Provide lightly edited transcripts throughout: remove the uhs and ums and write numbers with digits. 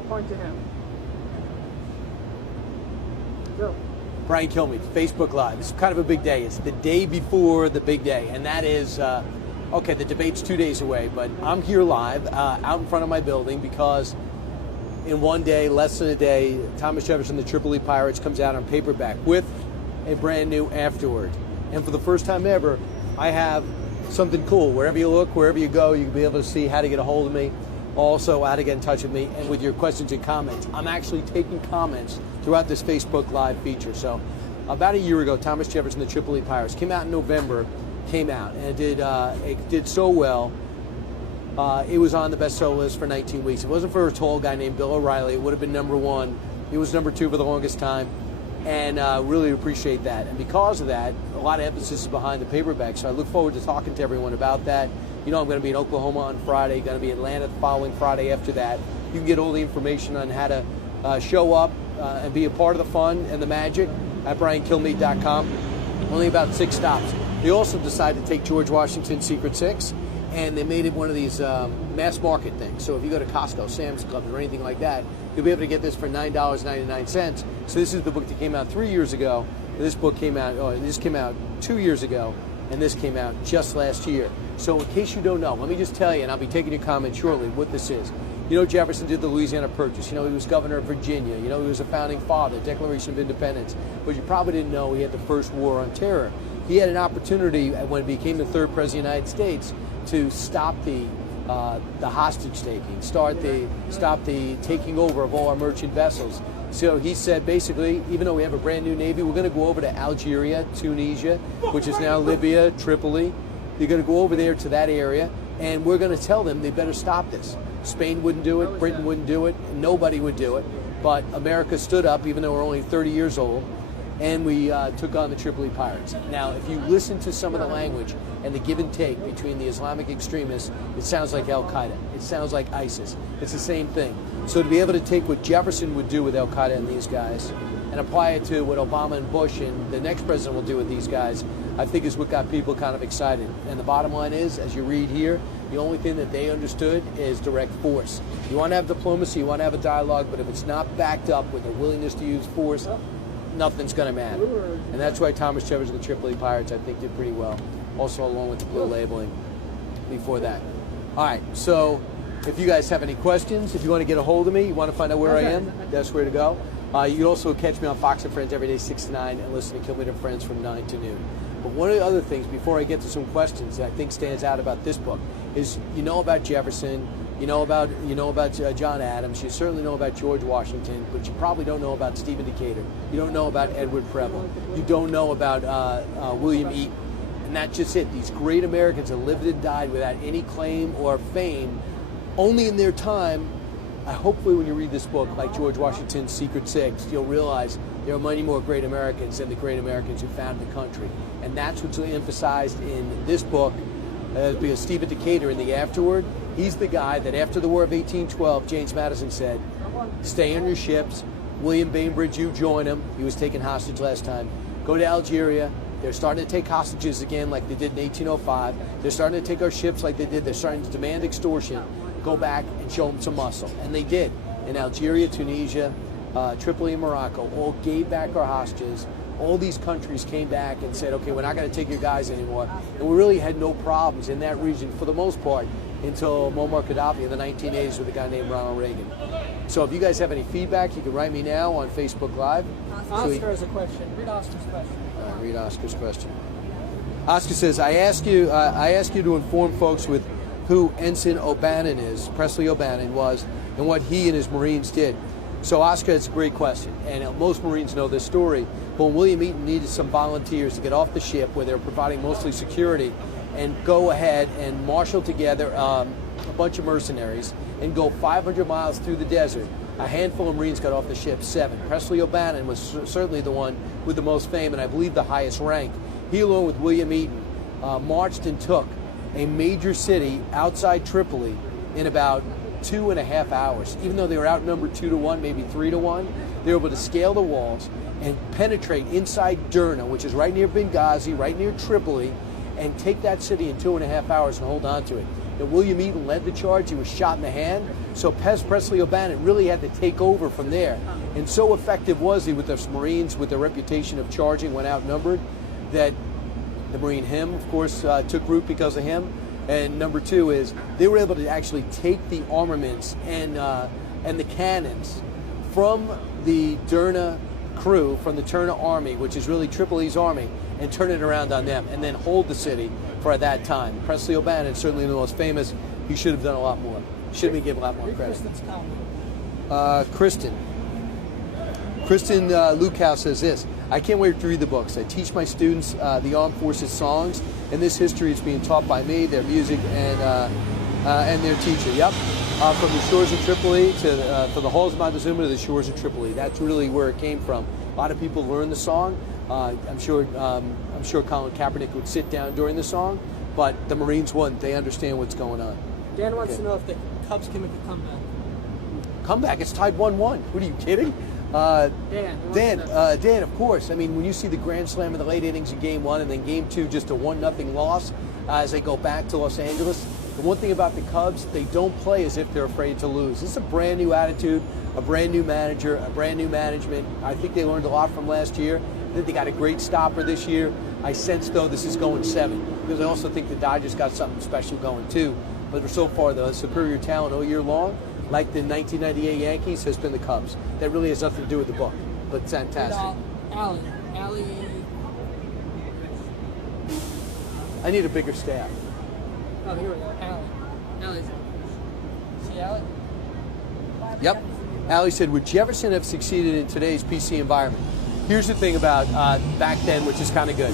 I'll point to him. Go. Brian Kilmeade, Facebook Live. It's kind of a big day. It's the day before the big day, and that is, okay, the debate's 2 days away, but I'm here live out in front of my building because in one day, less than a day, Thomas Jefferson, the Tripoli Pirates, comes out on paperback with a brand new afterword. And for the first time ever, I have something cool. Wherever you look, wherever you go, you can be able to see how to get a hold of me, also how to get in touch with me, and with your questions and comments. I'm actually taking comments throughout this Facebook Live feature. So about a year ago, Thomas Jefferson, the Tripoli Pirates, came out in November, and it did so well. It was on the bestseller list for 19 weeks. If it wasn't for a tall guy named Bill O'Reilly, it would have been #1. It was #2 for the longest time, and really appreciate that. And because of that, a lot of emphasis is behind the paperback, so I look forward to talking to everyone about that. You know, I'm going to be in Oklahoma on Friday, going to be in Atlanta the following Friday after that. You can get all the information on how to show up and be a part of the fun and the magic at briankilmeade.com. Only about 6 stops. They also decided to take George Washington's Secret 6, and they made it one of these mass market things. So if you go to Costco, Sam's Club, or anything like that, you'll be able to get this for $9.99. So this is the book that came out 3 years ago. This book came out, this came out 2 years ago, and this came out just last year. So in case you don't know, let me just tell you, and I'll be taking your comment shortly, what this is. You know, Jefferson did the Louisiana Purchase. You know, he was governor of Virginia. You know, he was a founding father, Declaration of Independence. But you probably didn't know he had the first war on terror. He had an opportunity when he became the 3rd president of the United States to stop the hostage taking, stop the taking over of all our merchant vessels. So he said, basically, even though we have a brand new Navy, we're going to go over to Algeria, Tunisia, which is now Libya, Tripoli. You're going to go over there to that area, and we're going to tell them they better stop this. Spain wouldn't do it, Britain wouldn't do it, nobody would do it. But America stood up, even though we're only 30 years old, and we took on the Tripoli Pirates. Now, if you listen to some of the language and the give and take between the Islamic extremists, it sounds like Al-Qaeda. It sounds like ISIS. It's the same thing. So to be able to take what Jefferson would do with Al-Qaeda and these guys and apply it to what Obama and Bush and the next president will do with these guys, I think is what got people kind of excited. And the bottom line is, as you read here, the only thing that they understood is direct force. You want to have diplomacy, you want to have a dialogue, but if it's not backed up with a willingness to use force, nothing's going to matter. And that's why Thomas Jefferson and the Tripoli Pirates, I think, did pretty well. Also, along with the blue labeling before that. All right, so if you guys have any questions, if you want to get a hold of me, you want to find out where I am, that's where to go. You can also catch me on Fox and Friends every day, 6 to 9, and listen to Kilmeade and Friends from 9 to noon. But one of the other things, before I get to some questions that I think stands out about this book, is you know about Jefferson, you know about John Adams, you certainly know about George Washington, but you probably don't know about Stephen Decatur. You don't know about Edward Preble. You don't know about William Eaton. And that's just it. These great Americans that lived and died without any claim or fame, only in their time. Hopefully when you read this book, like George Washington's Secret 6, you'll realize there are many more great Americans than the great Americans who founded the country. And that's what's emphasized in this book, because Stephen Decatur in the afterword, he's the guy that after the War of 1812, James Madison said, stay on your ships. William Bainbridge, you join him. He was taken hostage last time. Go to Algeria. They're starting to take hostages again like they did in 1805. They're starting to take our ships like they did. They're starting to demand extortion. Go back and show them some muscle. And they did. In Algeria, Tunisia, Tripoli, and Morocco, all gave back our hostages. All these countries came back and said, okay, we're not going to take your guys anymore. And we really had no problems in that region for the most part until Muammar Gaddafi in the 1980s with a guy named Ronald Reagan. So if you guys have any feedback, you can write me now on Facebook Live. Oscar has a question. Read Oscar's question. Read Oscar's question. Oscar says, I ask you to inform folks with who Ensign O'Bannon is, Presley O'Bannon was, and what he and his Marines did. So Oscar, it's a great question, and most Marines know this story, but when William Eaton needed some volunteers to get off the ship where they were providing mostly security and go ahead and marshal together a bunch of mercenaries and go 500 miles through the desert, a handful of Marines got off the ship, 7. Presley O'Bannon was certainly the one with the most fame and I believe the highest rank. He, along with William Eaton, marched and took a major city outside Tripoli in about 2.5 hours. Even though they were outnumbered 2 to 1, maybe 3 to 1, they were able to scale the walls and penetrate inside Derna, which is right near Benghazi, right near Tripoli, and take that city in 2.5 hours and hold on to it. that William Eaton led the charge. He was shot in the hand. So Presley O'Bannon really had to take over from there. And so effective was he with those Marines, with their reputation of charging when outnumbered, that the Marine hymn, of course, took root because of him. And number two is they were able to actually take the armaments and the cannons from the Derna crew, from the Derna army, which is really Tripoli's army, and turn it around on them, and then hold the city for at that time. Presley O'Bannon, certainly the most famous. He should have done a lot more. Should have been given a lot more credit. Kristen Lukow says this: I can't wait to read the books. I teach my students the Armed Forces songs, and this history is being taught by me, their music, and their teacher. Yep, from the shores of Tripoli to the halls of Montezuma to the shores of Tripoli. That's really where it came from. A lot of people learn the song. I'm sure Colin Kaepernick would sit down during the song, but the Marines won. They understand what's going on. Dan wants to know if the Cubs can make a comeback. Comeback? It's tied 1-1. What are you kidding? Dan, of course. I mean, when you see the grand slam in the late innings in Game 1 and then Game 2 just a 1-0 loss as they go back to Los Angeles, the one thing about the Cubs, they don't play as if they're afraid to lose. This is a brand new attitude, a brand new manager, a brand new management. I think they learned a lot from last year. I think they got a great stopper this year. I sense, though, this is going 7 because I also think the Dodgers got something special going, too. But so far, the superior talent all year long, like the 1998 Yankees, has been the Cubs. That really has nothing to do with the book, but it's fantastic. Allie. I need a bigger staff. Oh, here we go. Allie's. See Allie? Yep. Allie said, would Jefferson have succeeded in today's PC environment? Here's the thing about back then, which is kind of good.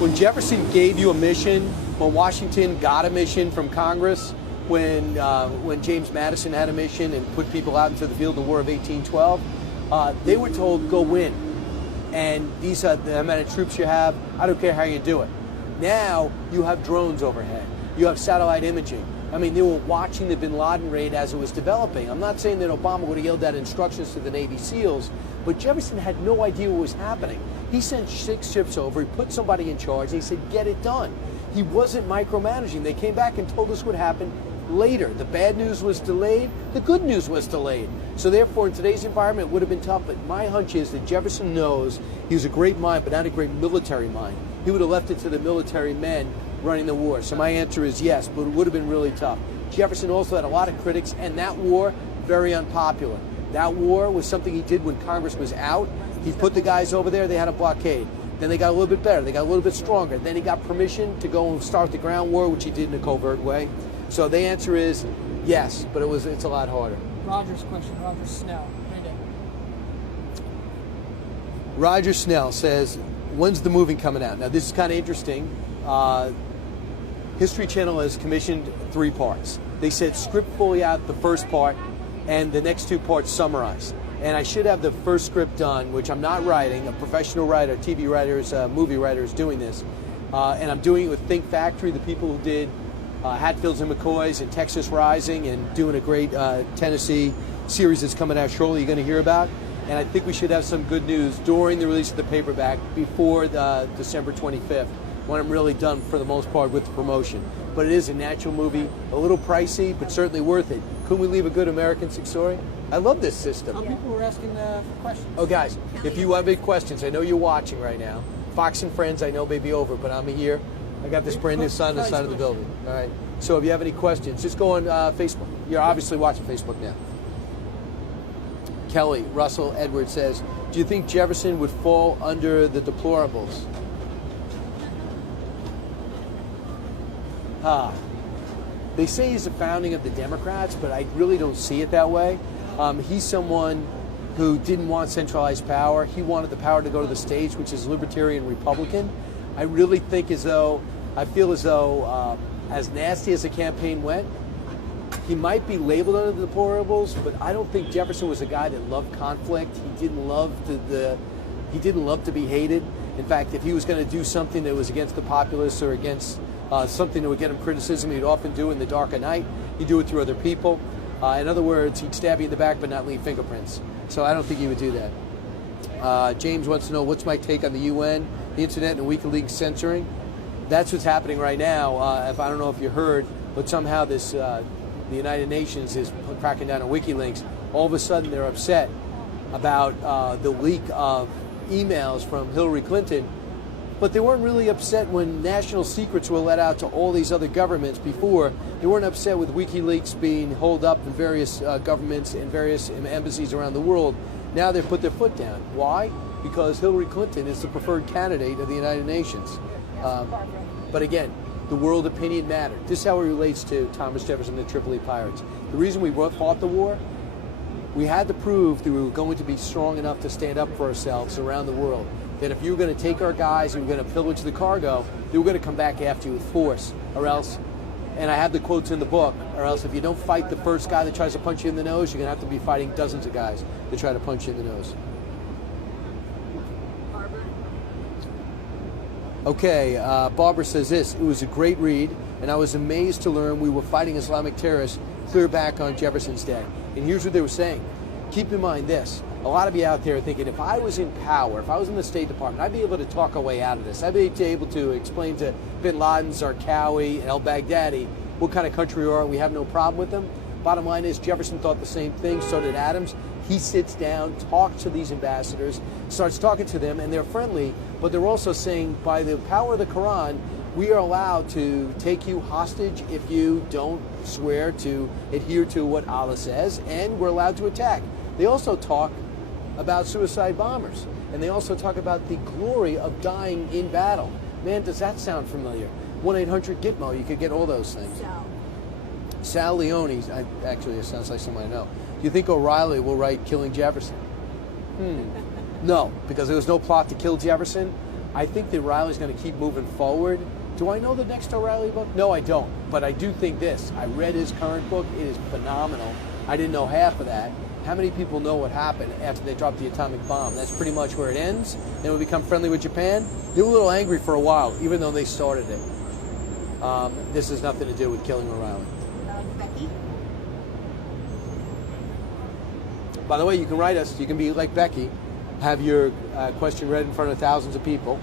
When Jefferson gave you a mission, when Washington got a mission from Congress, when James Madison had a mission and put people out into the field in the War of 1812, they were told, go win. And these are the amount of troops you have. I don't care how you do it. Now you have drones overhead. You have satellite imaging. I mean, they were watching the bin Laden raid as it was developing. I'm not saying that Obama would have yelled out instructions to the Navy SEALs, but Jefferson had no idea what was happening. He sent 6 ships over, he put somebody in charge, and he said, get it done. He wasn't micromanaging. They came back and told us what happened later. The bad news was delayed, the good news was delayed. So therefore, in today's environment, it would have been tough, but my hunch is that Jefferson knows he was a great mind, but not a great military mind. He would have left it to the military men running the war. So my answer is yes, but it would have been really tough. Jefferson also had a lot of critics, and that war, very unpopular. That war was something he did when Congress was out. He put the guys over there, they had a blockade. Then they got a little bit better, they got a little bit stronger. Then he got permission to go and start the ground war, which he did in a covert way. So the answer is yes, but it's a lot harder. Roger's question, Roger Snell. Roger Snell says, when's the movie coming out? Now this is kind of interesting. History Channel has commissioned 3 parts. They said script fully out the first part and the next 2 parts summarized. And I should have the first script done, which I'm not writing. A professional writer, TV writers, movie writer is doing this. And I'm doing it with Think Factory, the people who did Hatfields and McCoys and Texas Rising, and doing a great Tennessee series that's coming out shortly you're going to hear about. And I think we should have some good news during the release of the paperback before December 25th, when I'm really done for the most part with the promotion. But it is a natural movie, a little pricey, but certainly worth it. Couldn't we leave a good American story? I love this system. Some people were asking for questions. Oh, guys, if you have big questions, I know you're watching right now. Fox and Friends, I know may be over, but I'm here. I got this brand new sign on the side of the building. All right. So if you have any questions, just go on Facebook. You're obviously watching Facebook now. Kelly Russell Edwards says, do you think Jefferson would fall under the deplorables? They say he's the founding of the Democrats, but I really don't see it that way. He's someone who didn't want centralized power. He wanted the power to go to the states, which is libertarian Republican. I really think I feel as though, as nasty as the campaign went, he might be labeled under the deplorables, but I don't think Jefferson was a guy that loved conflict. He didn't love to be hated. In fact, if he was going to do something that was against the populace or against something that would get him criticism, he'd often do in the dark of night. He'd do it through other people. In other words, he'd stab you in the back but not leave fingerprints. So I don't think he would do that. James wants to know, what's my take on the UN, the internet, and WikiLeaks censoring? That's what's happening right now. I don't know if you heard, but somehow this the United Nations is cracking down on WikiLeaks. All of a sudden, they're upset about the leak of emails from Hillary Clinton, but they weren't really upset when national secrets were let out to all these other governments before. They weren't upset with WikiLeaks being holed up in various governments and various embassies around the world. Now they've put their foot down. Why? Because Hillary Clinton is the preferred candidate of the United Nations. But again, the world opinion mattered. This is how it relates to Thomas Jefferson and the Tripoli Pirates. The reason we fought the war, we had to prove that we were going to be strong enough to stand up for ourselves around the world. That if you were going to take our guys and you were going to pillage the cargo, they were going to come back after you with force, or else, and I have the quotes in the book, or else if you don't fight the first guy that tries to punch you in the nose, you're going to have to be fighting dozens of guys that try to punch you in the nose. Okay, Barbara says this: it was a great read, and I was amazed to learn we were fighting Islamic terrorists clear back on Jefferson's day. And here's what they were saying. Keep in mind this. A lot of you out there are thinking, if I was in power, if I was in the State Department, I'd be able to talk our way out of this. I'd be able to explain to bin Laden, Zarqawi, and al-Baghdadi what kind of country we are. We have no problem with them. Bottom line is, Jefferson thought the same thing, so did Adams. He sits down, talks to these ambassadors, starts talking to them, and they're friendly, but they're also saying, by the power of the Quran, we are allowed to take you hostage if you don't swear to adhere to what Allah says, and we're allowed to attack. They also talk about suicide bombers, and they also talk about the glory of dying in battle. Man, does that sound familiar? 1-800-GITMO, you could get all those things. Sal Leone, actually it sounds like someone I know. Do you think O'Reilly will write Killing Jefferson? No, because there was no plot to kill Jefferson. I think that O'Reilly's going to keep moving forward. Do I know the next O'Reilly book? No, I don't. But I do think this. I read his current book. It is phenomenal. I didn't know half of that. How many people know what happened after they dropped the atomic bomb? That's pretty much where it ends. Then we become friendly with Japan. They were a little angry for a while, even though they started it. This has nothing to do with killing O'Reilly. Becky? By the way, you can write us. You can be like Becky, have your question read in front of thousands of people.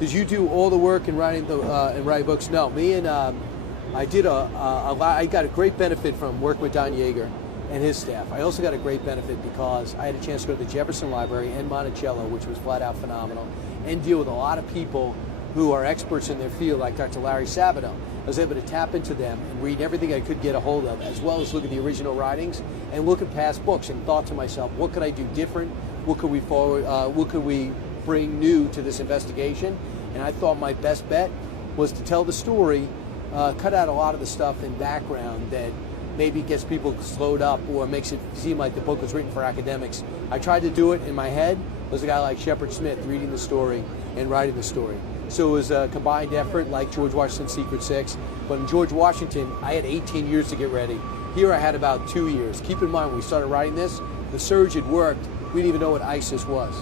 Did you do all the work in writing books? No, me and I did I got a great benefit from working with Don Yeager and his staff. I also got a great benefit because I had a chance to go to the Jefferson Library and Monticello, which was flat out phenomenal, and deal with a lot of people who are experts in their field, like Dr. Larry Sabato. I was able to tap into them and read everything I could get a hold of, as well as look at the original writings and look at past books, and thought to myself, what could I do different? What could we what could we bring new to this investigation? And I thought my best bet was to tell the story, cut out a lot of the stuff in background that maybe gets people slowed up or makes it seem like the book was written for academics. I tried to do it in my head. There's a guy like Shepard Smith reading the story and writing the story. So it was a combined effort, like George Washington's Secret Six. But in George Washington, I had 18 years to get ready. Here I had about 2 years. Keep in mind, when we started writing this, the surge had worked. We didn't even know what ISIS was.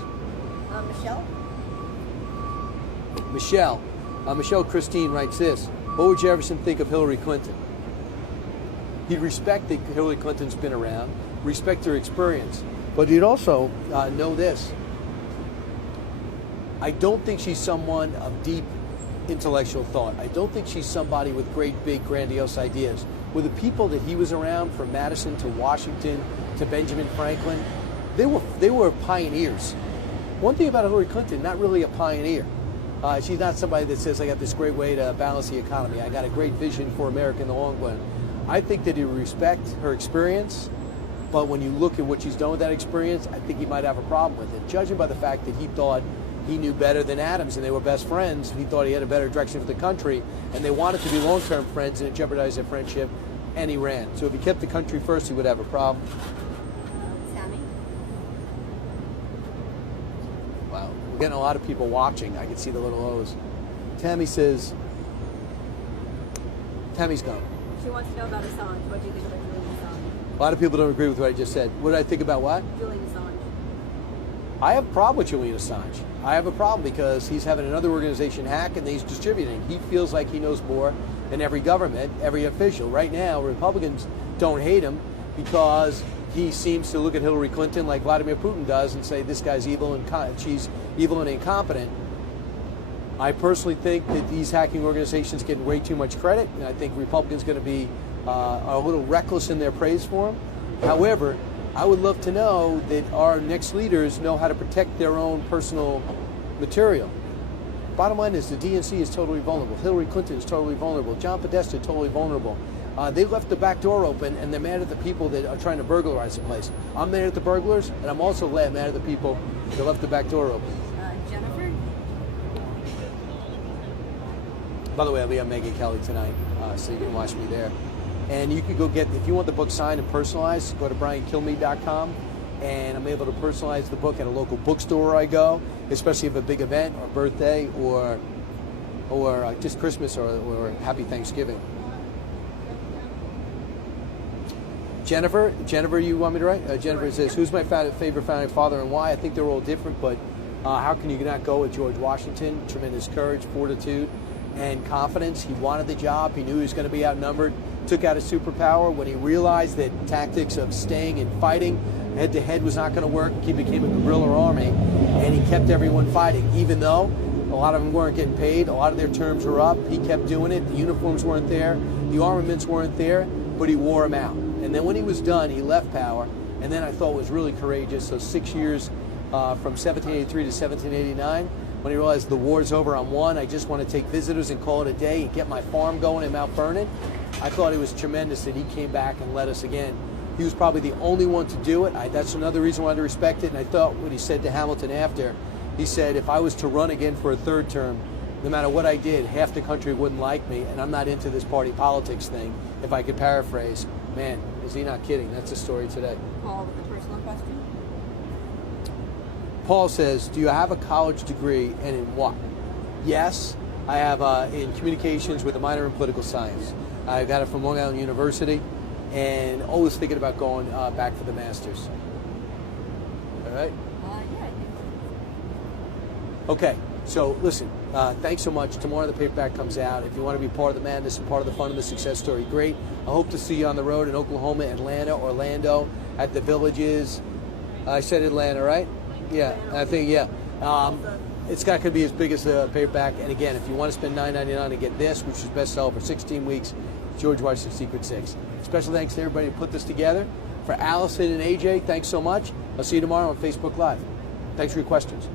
Michelle Christine writes this: what would Jefferson think of Hillary Clinton? He'd respect that Hillary Clinton's been around, respect her experience, but he'd also know this. I don't think she's someone of deep intellectual thought. I don't think she's somebody with great, big, grandiose ideas. With the people that he was around, from Madison to Washington to Benjamin Franklin, they were pioneers. One thing about Hillary Clinton, not really a pioneer. She's not somebody that says, I got this great way to balance the economy. I got a great vision for America in the long run. I think that he would respect her experience, but when you look at what she's done with that experience, I think he might have a problem with it. Judging by the fact that he thought he knew better than Adams and they were best friends, he thought he had a better direction for the country, and they wanted to be long-term friends, and it jeopardized their friendship, and he ran. So if he kept the country first, he would have a problem. Sammy? Wow, we're getting a lot of people watching. I can see the little O's. Tammy says, Tammy's gone. She wants to know about Assange. What do you think about Julian Assange? A lot of people don't agree with what I just said. What did I think about what? Julian Assange. I have a problem with Julian Assange. I have a problem because he's having another organization hack and he's distributing. He feels like he knows more than every government, every official. Right now, Republicans don't hate him because he seems to look at Hillary Clinton like Vladimir Putin does and say, this guy's evil and she's evil and incompetent. I personally think that these hacking organizations get way too much credit, and I think Republicans are going to be a little reckless in their praise for them. However, I would love to know that our next leaders know how to protect their own personal material. Bottom line is the DNC is totally vulnerable. Hillary Clinton is totally vulnerable. John Podesta totally vulnerable. They left the back door open, and they're mad at the people that are trying to burglarize the place. I'm mad at the burglars, and I'm also mad at the people that left the back door open. Jennifer? By the way, I'll be on Megyn Kelly tonight, so you can watch me there. And you can go get, if you want the book signed and personalized, go to briankilmeade.com, and I'm able to personalize the book at a local bookstore where I go, especially if a big event or birthday or just Christmas or Happy Thanksgiving. Jennifer, you want me to write? Jennifer says, who's my favorite founding father and why? I think they're all different, but how can you not go with George Washington? Tremendous courage, fortitude, and confidence. He wanted the job. He knew he was going to be outnumbered. Took out a superpower. When he realized that tactics of staying and fighting head-to-head was not going to work, he became a guerrilla army, and he kept everyone fighting. Even though a lot of them weren't getting paid, a lot of their terms were up, he kept doing it. The uniforms weren't there. The armaments weren't there, but he wore them out. And then when he was done, he left power, and then I thought was really courageous. So 6 years from 1783 to 1789, when he realized the war's over, I'm won, I just want to take visitors and call it a day and get my farm going in Mount Vernon. I thought it was tremendous that he came back and led us again. He was probably the only one to do it. That's another reason why I respect it. And I thought what he said to Hamilton after, he said, if I was to run again for a third term, no matter what I did, half the country wouldn't like me, and I'm not into this party politics thing. If I could paraphrase, man, is he not kidding? That's the story today. Paul with a personal question. Paul says, do you have a college degree, and in what? Yes, I have in communications with a minor in political science. I got it from Long Island University, and always thinking about going back for the master's. All right? Yeah, I think so. Okay, so listen, thanks so much. Tomorrow the paperback comes out. If you want to be part of the madness and part of the fun of the success story, great. I hope to see you on the road in Oklahoma, Atlanta, Orlando, at the Villages. I said Atlanta, right? Yeah, I think, yeah. It's not going to be as big as the paperback. And again, if you want to spend $9.99 to get this, which is bestseller for 16 weeks, George Washington's Secret 6. Special thanks to everybody who put this together. For Allison and AJ, thanks so much. I'll see you tomorrow on Facebook Live. Thanks for your questions.